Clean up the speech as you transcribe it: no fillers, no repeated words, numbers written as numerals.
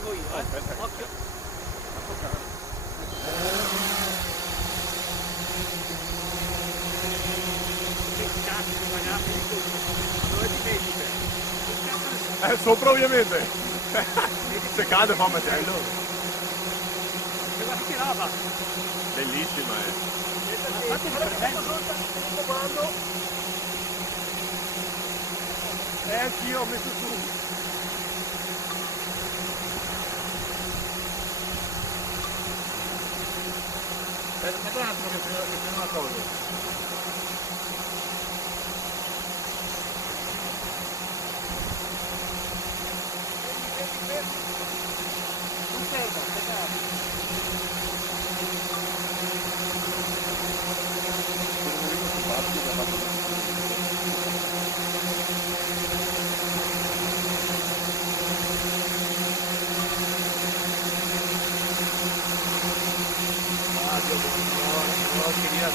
arrivo io, Aspetta. occhio. Che cazzo, ragazzi, dove ti metti te? Che cazzo ne so? Sopra ovviamente. Se cade fa un macello. Che guarda che roba! Bellissima, Ma fate il presente. Anch'io ho messo su. Aspetta un attimo che prendo una cosa. Non fermo, aspetta. Ah, Dio, no, che via